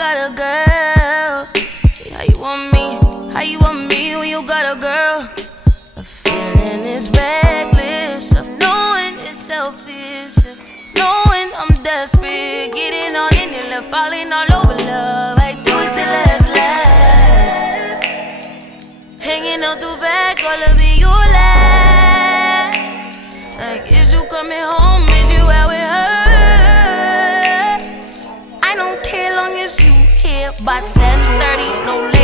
got a girl? How you want me? How you want me when you got a girl? The feeling is reckless of knowing it's selfish, knowing I'm desperate, getting on in it, left falling all over love. I do it till last. Hanging out the back, all of it you laugh. Like, is you coming home? Is you out with her? I don't care long as you here by 10:30, no late.